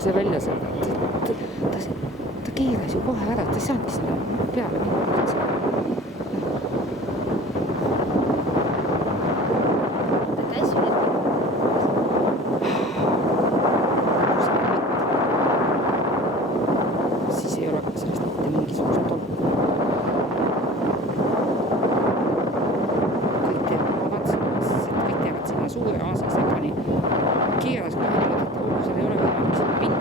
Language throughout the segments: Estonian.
see välja saada. Ta keeras ju kohe ära, ta ei saanud sinna peale minna. Siis ei ole ka sellest mitte mingisugust tolku. Kõik teevad sinna suure aasasegani. Keeras kohe niimoodi, et seal ei ole võimalik sinna minna.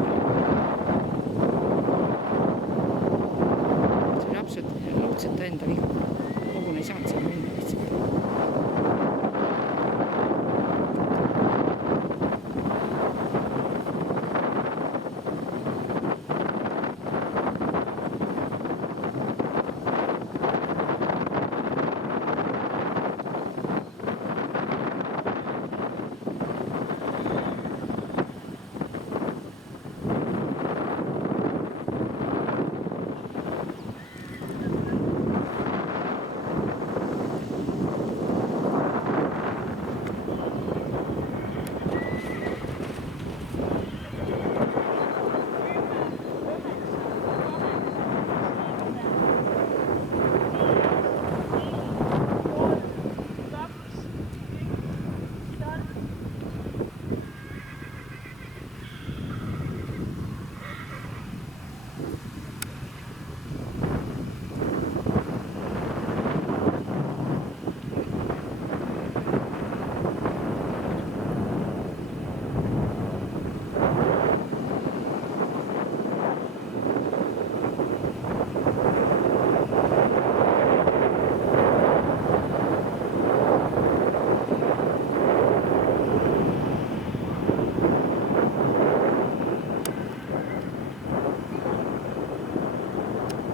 See on absoluutselt enda viga.